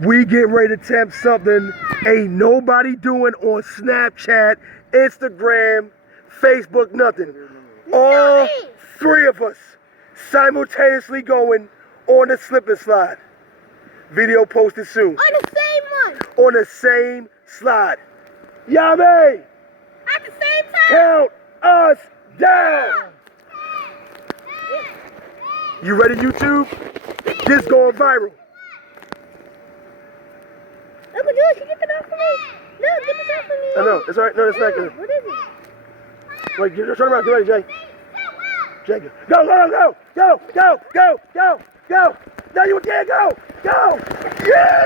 We getting ready to attempt something ain't nobody doing on Snapchat, Instagram, Facebook, nothing. All three of us simultaneously going on the slip and slide. Video posted soon. On the same one. On the same slide. Yummy! At the same time. Count us down! You ready, YouTube? This going viral. Uncle George, can you get that off for me? No, get this off for me. I know, it's alright. No, it's not good. What is it? Wait, turn around, get ready, Jay. Jay, go! Go! Now you can go! Go! Yeah!